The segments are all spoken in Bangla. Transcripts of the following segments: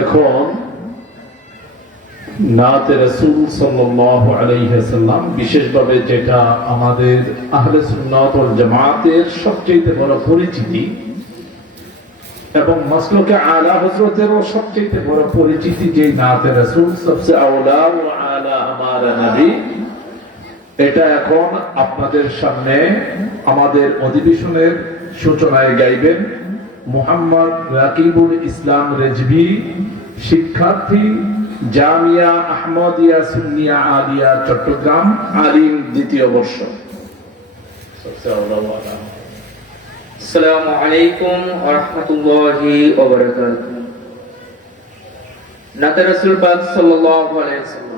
এখন নাতে রাসূল সাল্লাল্লাহু আলাইহি ওয়াসাল্লাম বিশেষভাবে যেটা আমাদের আহলে সুন্নাত ওয়াল জামাতের সবচেয়ে বড় পরিচিতি এবং মাসলুকে আলা হযরতেরও সবচেয়ে বড় পরিচিতি যে নাতে রাসূল সবচেয়ে আওলা ওয়া আলা আমারা নবী, এটা এখন আপনাদের সামনে আমাদের অধিবেশনের সূচনায় গাইবেন মুহাম্মদ রাকিবুল ইসলাম রেজভী, শিক্ষার্থী, জামিয়া আহমদিয়া সুন্নিয়া আলিয়া চট্টগ্রাম, আলিম, দ্বিতীয় বর্ষ। আসসালামু আলাইকুম ওয়া রাহমাতুল্লাহি ওয়া বারাকাতুহু। নাতে রাসূল পাক সাল্লাল্লাহু আলাইহি ওয়াসাল্লাম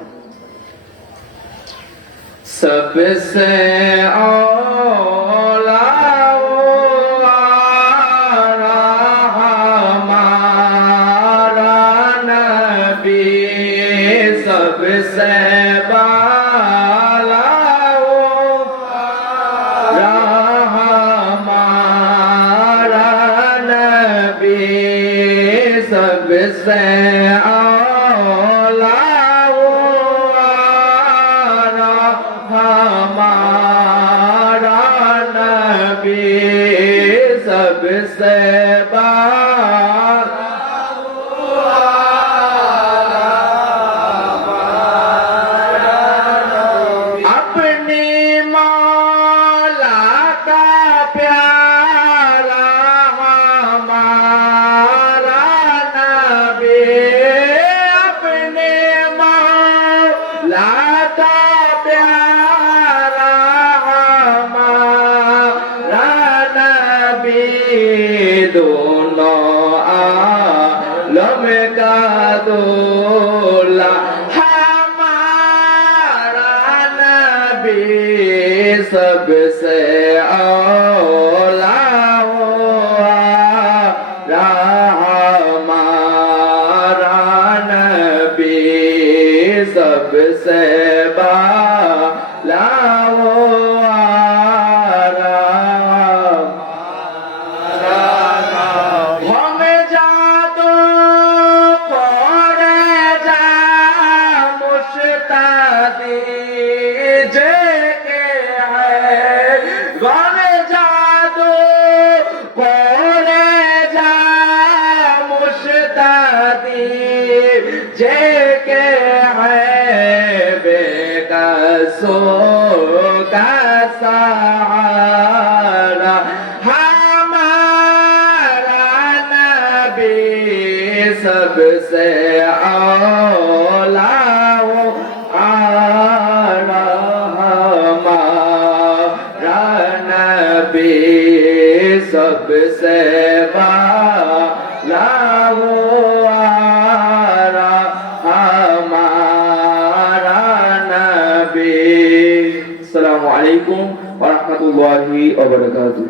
सबसे औला हमारा नबी, सबसे बाला हमारा नबी, सबसे हमारा नबी, सबसे अपनी मौला का प्यारा हमारा नबी, अपने मौला का प्यारा हमारा नबी, दोनों आलम का दूल्हा हमारा नबी, सबसे औला हमारा नबी, सबसे बाला बेकसो का सहारा हमारा नबी, सबसे औला हमारा नबी, सबसे बाला अस्सलामु अलैकुम व रहमतुल्लाहि व बरकातुहू।